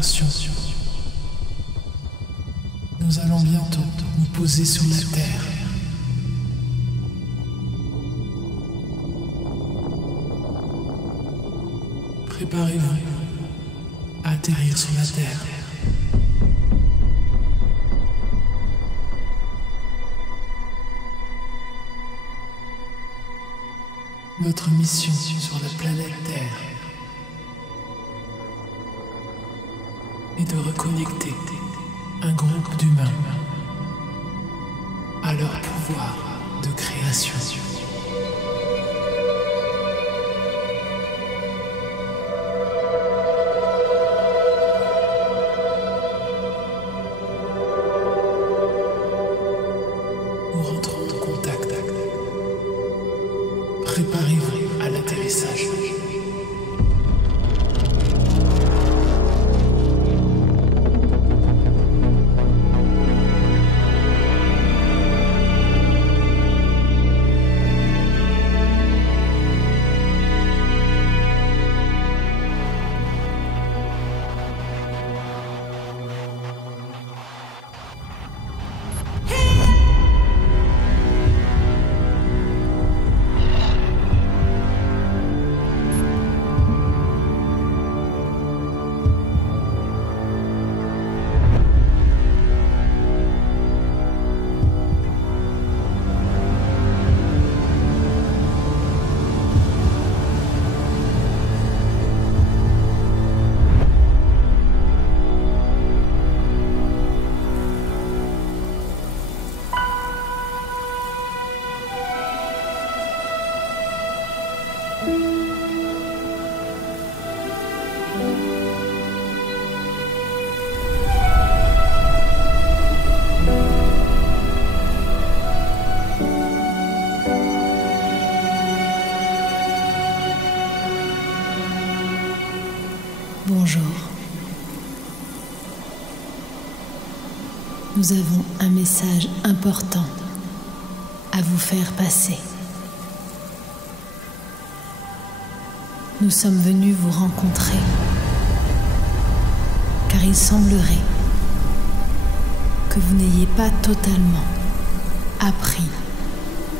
Attention, nous allons bientôt nous poser sur la Terre. Préparez-vous à atterrir sur la Terre. Notre mission sur la planète Terre est de reconnecter un groupe d'humains à leur pouvoir de création. Nous rentrons en contact. Préparez-vous à l'atterrissage. Bonjour. Nous avons un message important à vous faire passer. Nous sommes venus vous rencontrer car il semblerait que vous n'ayez pas totalement appris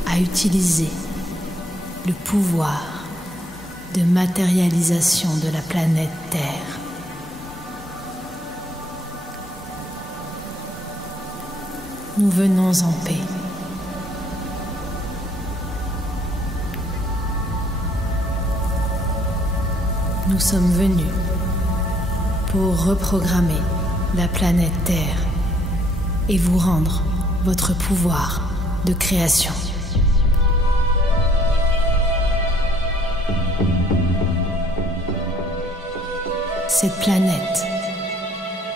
à utiliser le pouvoir de matérialisation de la planète Terre. Nous venons en paix. Nous sommes venus pour reprogrammer la planète Terre et vous rendre votre pouvoir de création. Cette planète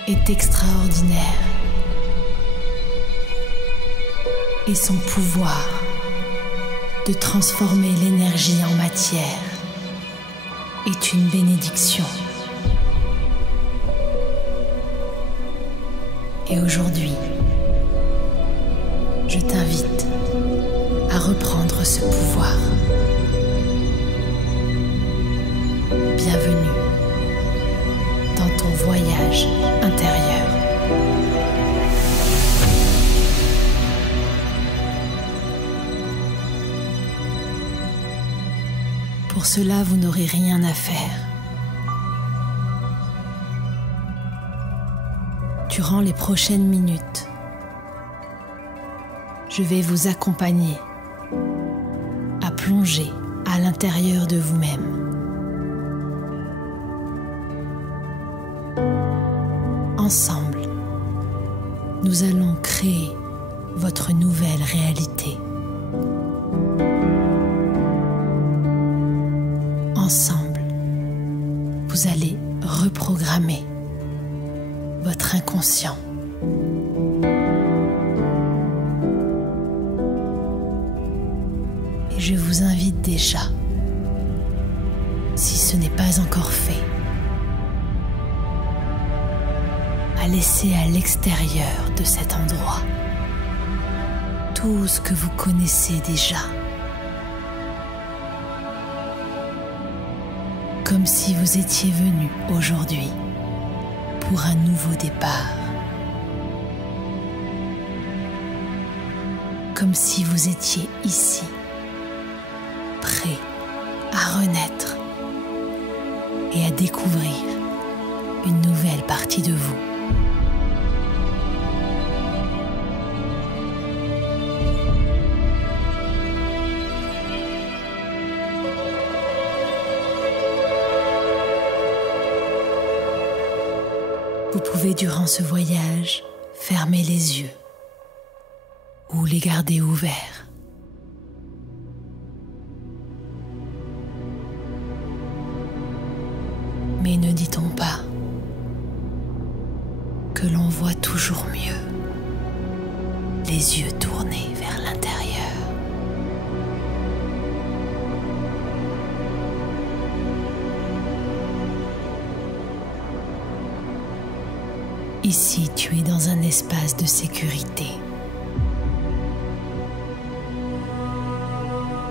est extraordinaire et son pouvoir de transformer l'énergie en matière est une bénédiction. Et aujourd'hui, je t'invite à reprendre ce pouvoir. Bienvenue dans ton voyage intérieur. Pour cela, vous n'aurez rien à faire. Durant les prochaines minutes, je vais vous accompagner à plonger à l'intérieur de vous-même. Ensemble, nous allons créer votre nouvelle réalité. Ensemble, vous allez reprogrammer votre inconscient. Et je vous invite déjà, si ce n'est pas encore fait, à laisser à l'extérieur de cet endroit tout ce que vous connaissez déjà. Comme si vous étiez venu aujourd'hui pour un nouveau départ. Comme si vous étiez ici, prêt à renaître et à découvrir une nouvelle partie de vous. Vous pouvez durant ce voyage fermer les yeux ou les garder ouverts. Mais ne dit-on pas que l'on voit toujours mieux les yeux tournés vers l'intérieur? Ici, tu es dans un espace de sécurité.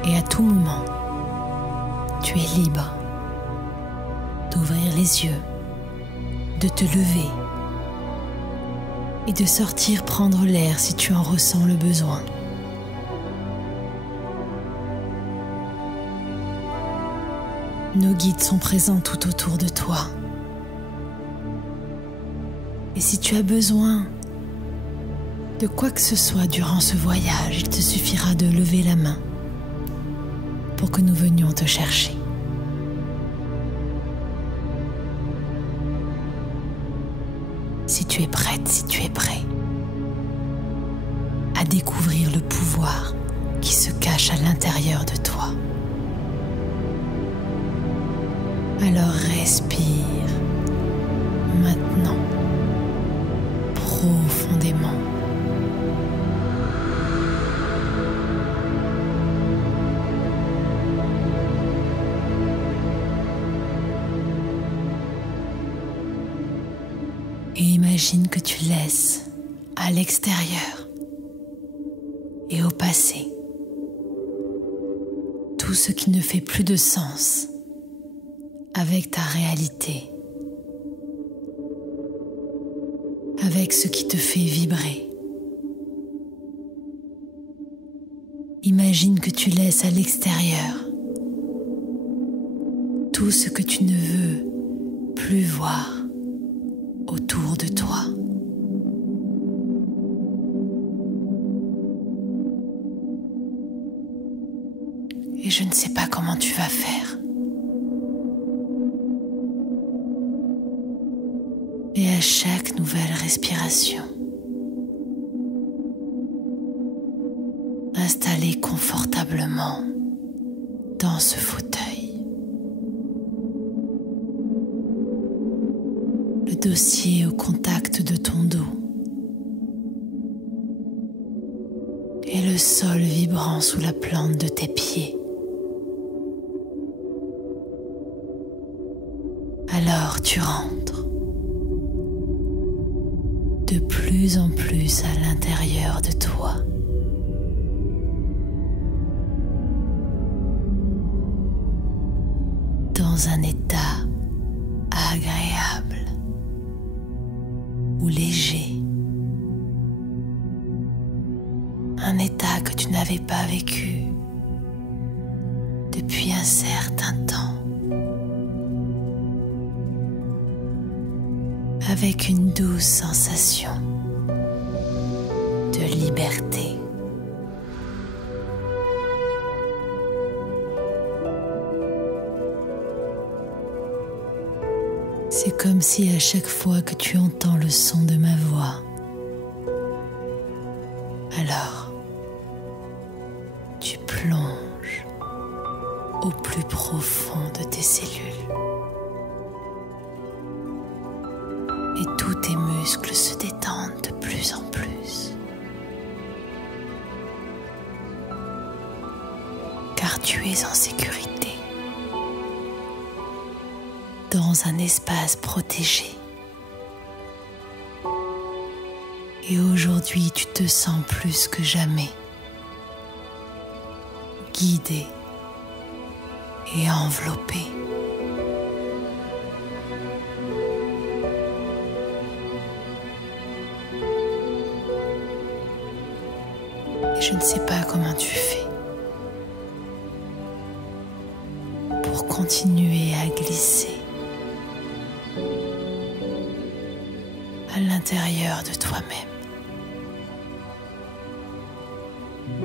Et à tout moment, tu es libre d'ouvrir les yeux, de te lever et de sortir prendre l'air si tu en ressens le besoin. Nos guides sont présents tout autour de toi. Et si tu as besoin de quoi que ce soit durant ce voyage, il te suffira de lever la main pour que nous venions te chercher. Si tu es prête, si tu es prêt à découvrir le pouvoir qui se cache à l'intérieur de toi, alors respire maintenant profondément. Et imagine que tu laisses à l'extérieur et au passé tout ce qui ne fait plus de sens avec ta réalité, avec ce qui te fait vibrer. Imagine que tu laisses à l'extérieur tout ce que tu ne veux plus voir autour de toi. Et je ne sais pas comment tu vas faire. Et à chaque nouvelle respiration, installé confortablement dans ce fauteuil, le dossier au contact de ton dos et le sol vibrant sous la plante de tes pieds. Alors tu rentres de plus en plus à l'intérieur de toi. Dans un état agréable ou léger. Un état que tu n'avais pas vécu depuis un certain temps. Avec une douce sensation de liberté. C'est comme si à chaque fois que tu entends le son de ma voix, alors tu plonges au plus profond de tes cellules. Et tous tes muscles se détendent de plus en plus. Car tu es en sécurité, dans un espace protégé. Et aujourd'hui, tu te sens plus que jamais guidé et enveloppé. Je ne sais pas comment tu fais pour continuer à glisser à l'intérieur de toi-même.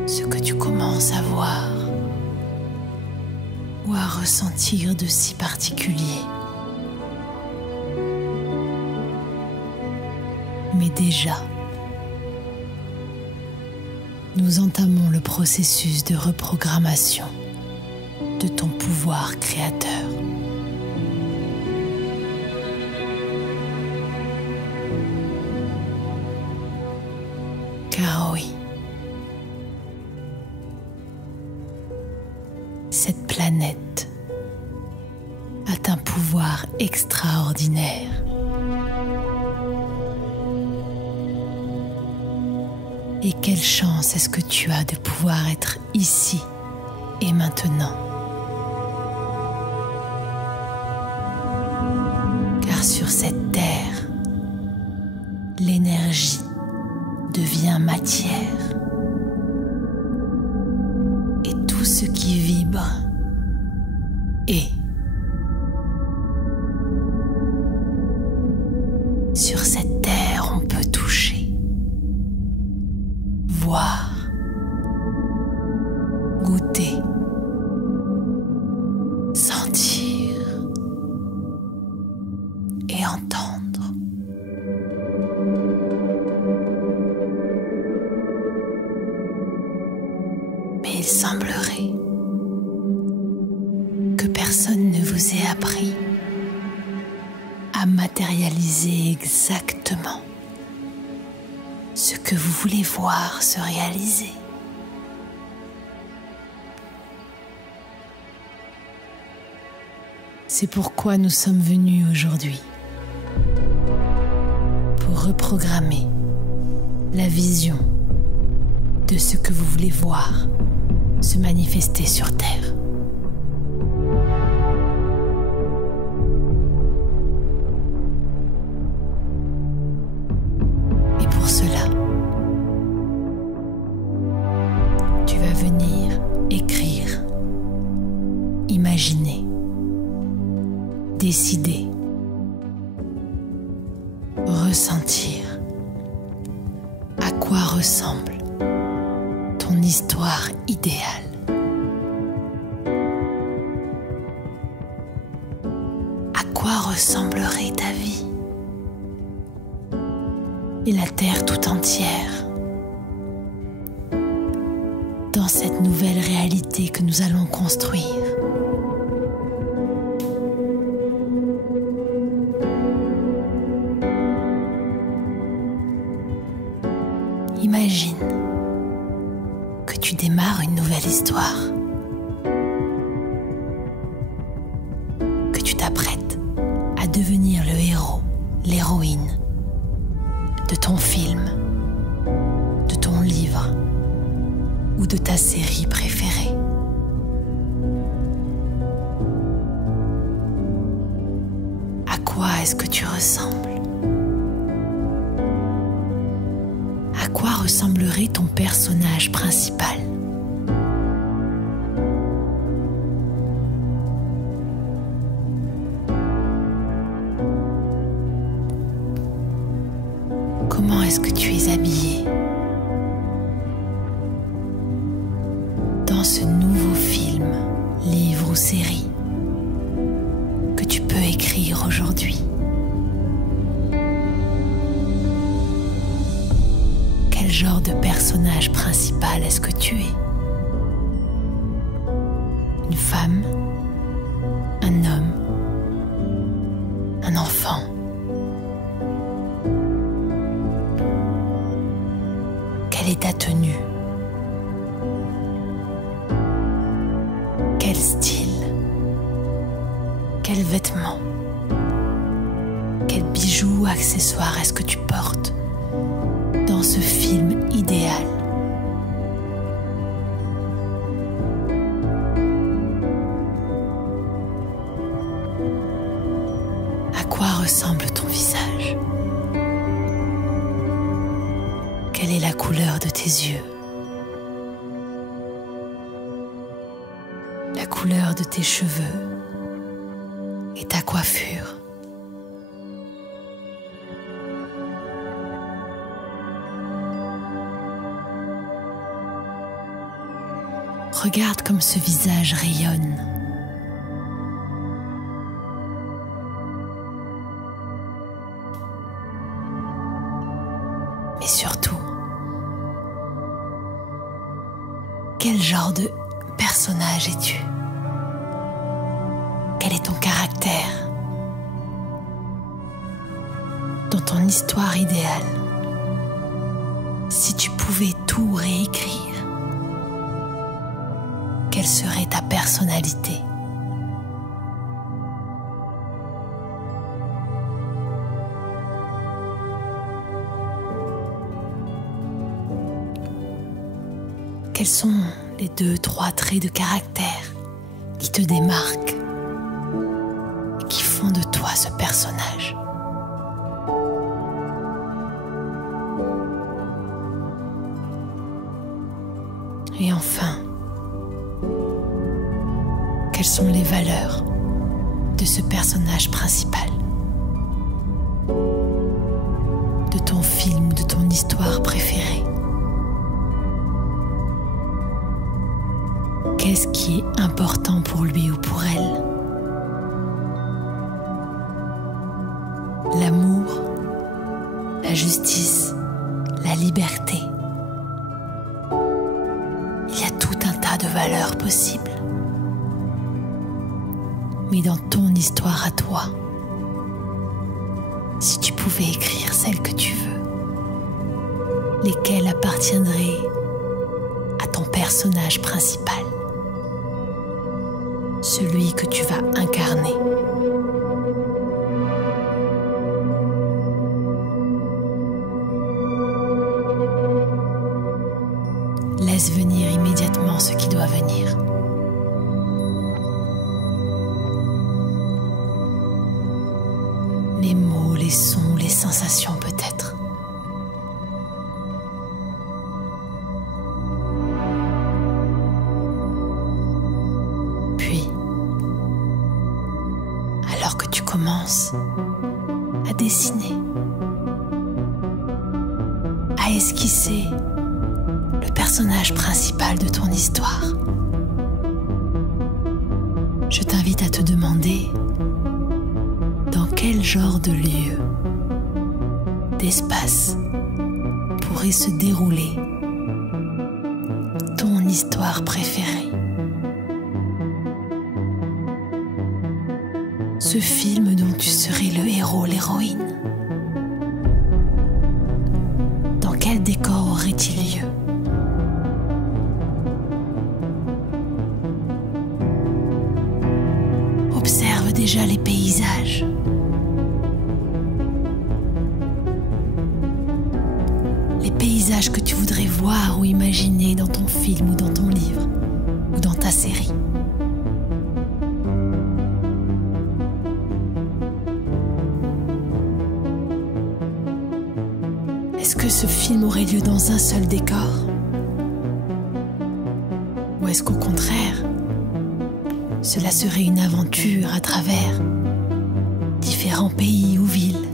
Ce que tu commences à voir ou à ressentir de si particulier. Mais déjà, nous entamons le processus de reprogrammation de ton pouvoir créateur. Car oui, cette planète a un pouvoir extraordinaire. Et quelle chance est-ce que tu as de pouvoir être ici et maintenant. Car sur cette terre, l'énergie devient matière. Et tout ce qui vibre est. Sur cette terre, on peut toucher, voir, goûter, sentir et entendre. Mais il semblerait que personne ne vous ait appris à matérialiser exactement ce que vous voulez voir se réaliser. C'est pourquoi nous sommes venus aujourd'hui, pour reprogrammer la vision de ce que vous voulez voir se manifester sur Terre. Et pour cela, tu vas venir écrire, imaginer, décider, ressentir à quoi ressemble ton histoire idéale. À quoi ressemblerait ta vie et la Terre tout entière dans cette nouvelle réalité que nous allons construire. Imagine que tu démarres une nouvelle histoire, que tu t'apprêtes à devenir le héros, l'héroïne de ton film, de ton livre ou de ta série préférée. À quoi est-ce que tu ressembles ? À quoi ressemblerait ton personnage principal ? Comment est-ce que tu es habillé dans ce nouveau film, livre ou série que tu peux écrire aujourd'hui ? Quel genre de personnage principal est-ce que tu es ? Une femme ? Un homme ? Un enfant ? Quelle est ta tenue ? Quel style ? Quels vêtements ? Quels bijoux ou accessoires est-ce que tu portes dans ce film idéal ? À quoi ressemble ton visage ? Quelle est la couleur de tes yeux ? couleur de tes cheveux et ta coiffure. Regarde comme ce visage rayonne. Mais surtout, quel genre de personnage es-tu? Quel est ton caractère? Dans ton histoire idéale, si tu pouvais tout réécrire, quelle serait ta personnalité? Quels sont les 2-3 traits de caractère qui te démarquent et qui font de toi ce personnage? Et enfin, quelles sont les valeurs de ce personnage principal, de ton film, de ton histoire préférée? Qu'est-ce qui est important pour lui ou pour elle? L'amour, la justice, la liberté. Il y a tout un tas de valeurs possibles. Mais dans ton histoire à toi, si tu pouvais écrire celle que tu veux, lesquelles appartiendraient à ton personnage principal, celui que tu vas incarner? Laisse venir immédiatement ce qui doit venir. Les mots, les sons, les sensations peut-être. Puis, alors que tu commences à dessiner, à esquisser le personnage principal de ton histoire, je t'invite à te demander dans quel genre de lieu, d'espace pourrait se dérouler ton histoire préférée. Ce film dont tu serais le héros, l'héroïne. Dans quel décor aurait-il lieu? Observe déjà les paysages. Les paysages que tu voudrais voir ou imaginer dans ton film ou dans ton livre ou dans ta série. Est-ce que ce film aurait lieu dans un seul décor? Ou est-ce qu'au contraire, cela serait une aventure à travers différents pays ou villes?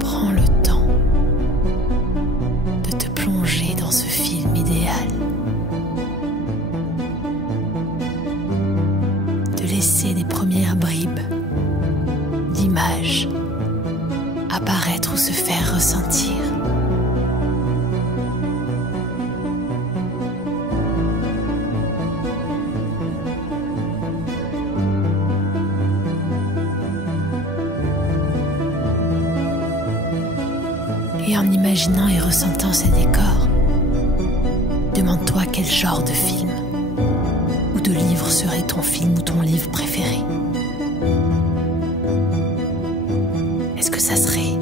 Prends le temps de te plonger dans ce film idéal, de laisser des premières bribes d'images apparaître ou se faire ressentir. Et en imaginant et ressentant ces décors, demande-toi quel genre de film ou de livre serait ton film ou ton livre préféré. Est-ce que ça serait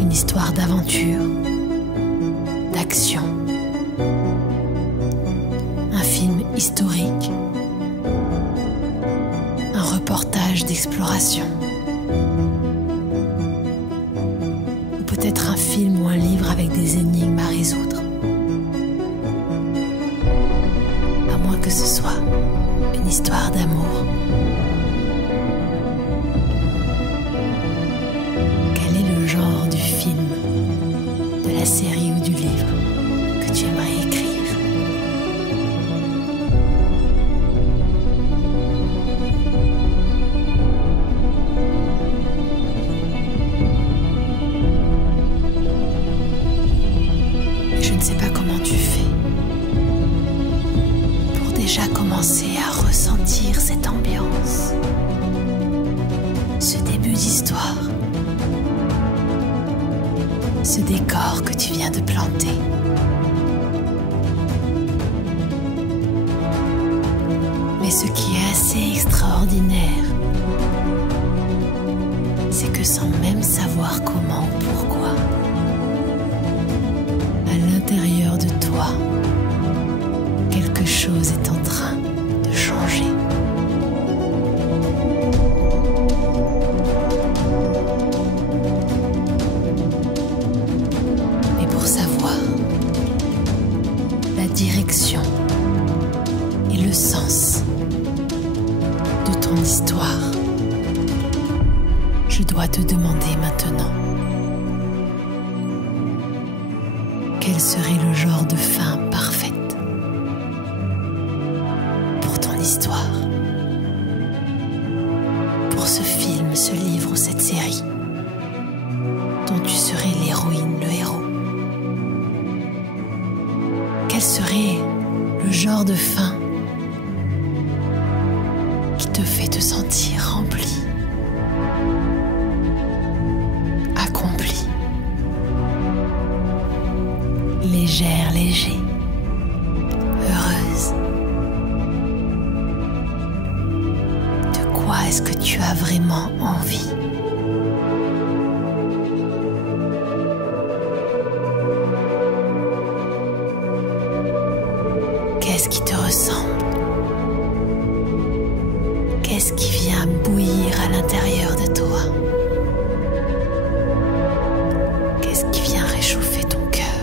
une histoire d'aventure, d'action, un film historique, un reportage d'exploration, ou peut-être un film ou un livre avec des énigmes à résoudre? que ce soit une histoire d'amour. Quel est le genre du film, de la série ou du livre que tu aimerais écrire? Je ne sais pas comment tu fais pour déjà commencer à ressentir cette ambiance, ce début d'histoire, ce décor que tu viens de planter. Mais ce qui est assez extraordinaire, c'est que sans même savoir comment ou pourquoi, à l'intérieur de toi, quelque chose est en train de changer. Et pour savoir la direction et le sens de ton histoire, je dois te demander maintenant: quel serait le genre de fin parfaite pour ton histoire, pour ce film, ce livre ou cette série dont tu serais l'héroïne, le héros? Quel serait le genre de fin qui te fait te sentir rempli, accompli, légère, léger, heureuse? De quoi est-ce que tu as vraiment envie? Qu'est-ce qui te ressemble? Qu'est-ce qui vient bouillir à l'intérieur de toi? Qu'est-ce qui vient réchauffer ton cœur?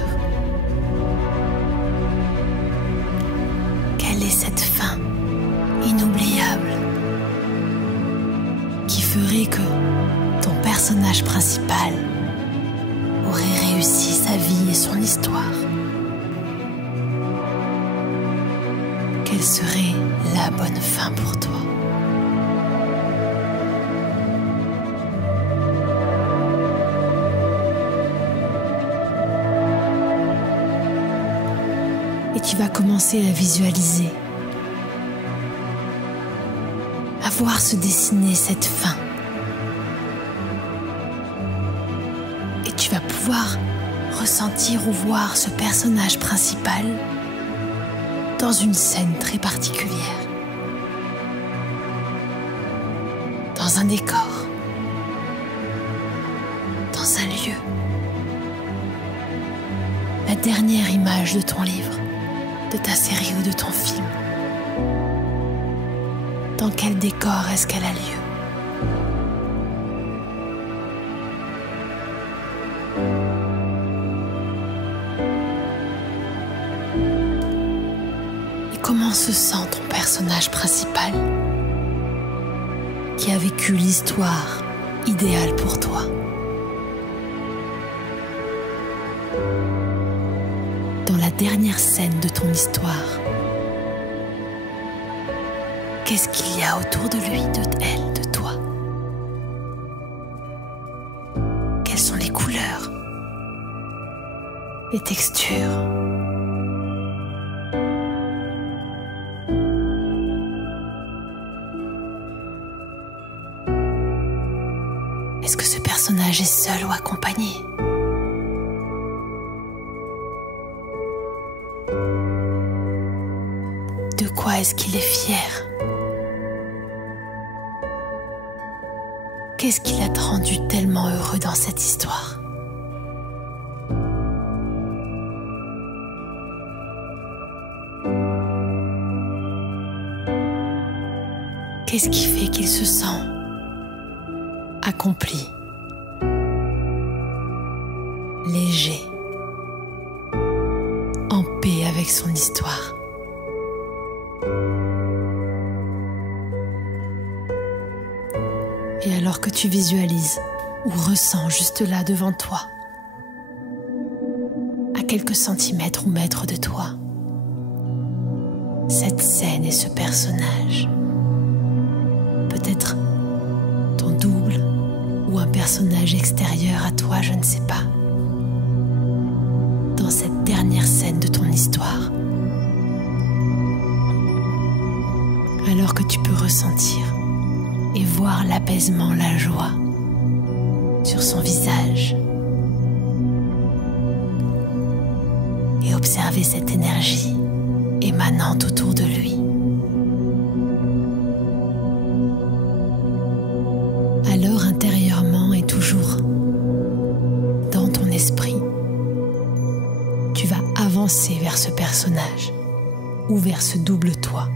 Quelle est cette fin inoubliable qui ferait que ton personnage principal aurait réussi sa vie et son histoire? Quelle serait la bonne fin pour toi? Et tu vas commencer à visualiser, à voir se dessiner cette fin. Et tu vas pouvoir ressentir ou voir ce personnage principal dans une scène très particulière, dans un décor, dans un lieu. La dernière image de ton livre, de ta série ou de ton film. Dans quel décor est-ce qu'elle a lieu? Et comment se sent ton personnage principal qui a vécu l'histoire idéale pour toi? Dans la dernière scène de ton histoire, qu'est-ce qu'il y a autour de lui, de elle, de toi? Quelles sont les couleurs, les textures? Est-ce que ce personnage est seul ou accompagné? De quoi est-ce qu'il est fier? Qu'est-ce qui l'a rendu tellement heureux dans cette histoire? Qu'est-ce qui fait qu'il se sent accompli, léger, en paix avec son histoire? Et alors que tu visualises ou ressens juste là devant toi, à quelques centimètres ou mètres de toi, cette scène et ce personnage, peut-être ton double ou un personnage extérieur à toi, je ne sais pas, dans cette dernière scène de ton histoire, alors que tu peux ressentir et voir l'apaisement, la joie sur son visage et observer cette énergie émanante autour de lui. Alors intérieurement et toujours dans ton esprit, tu vas avancer vers ce personnage ou vers ce double toi.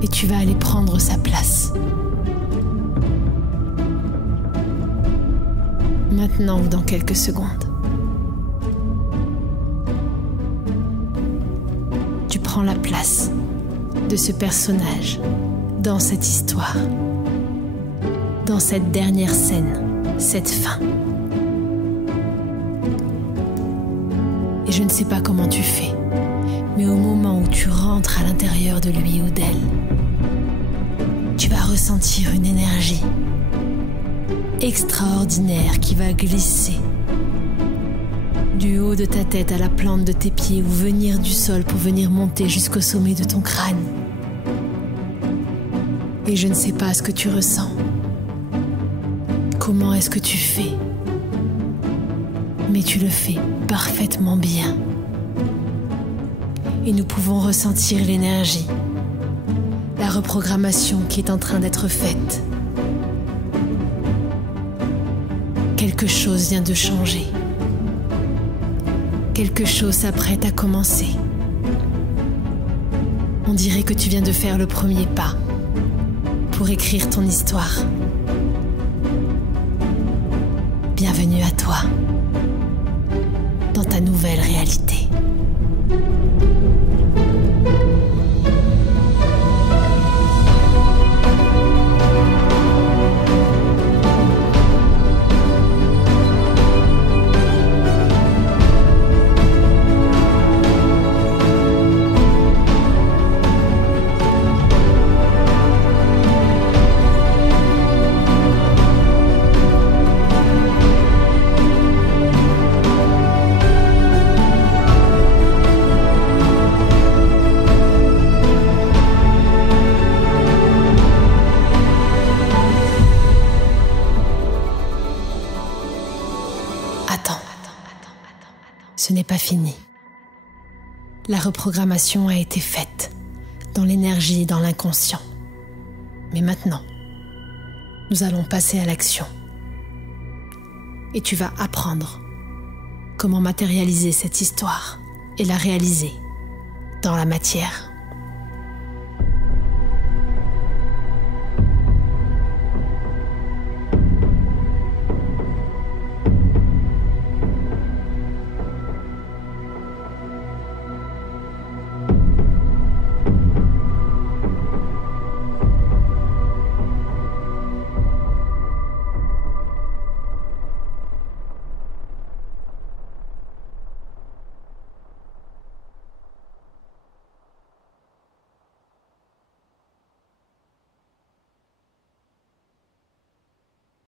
Et tu vas aller prendre sa place. Maintenant ou dans quelques secondes. Tu prends la place de ce personnage dans cette histoire, dans cette dernière scène, cette fin. Et je ne sais pas comment tu fais, mais au moment où tu rentres à l'intérieur de lui ou d'elle, tu vas ressentir une énergie extraordinaire qui va glisser du haut de ta tête à la plante de tes pieds ou venir du sol pour venir monter jusqu'au sommet de ton crâne. Et je ne sais pas ce que tu ressens. Comment est-ce que tu fais? Mais tu le fais parfaitement bien. Et nous pouvons ressentir l'énergie, la reprogrammation qui est en train d'être faite. Quelque chose vient de changer. Quelque chose s'apprête à commencer. On dirait que tu viens de faire le premier pas pour écrire ton histoire. Bienvenue à toi, dans ta nouvelle réalité. Ce n'est pas fini. La reprogrammation a été faite dans l'énergie et dans l'inconscient. Mais maintenant, nous allons passer à l'action. Et tu vas apprendre comment matérialiser cette histoire et la réaliser dans la matière.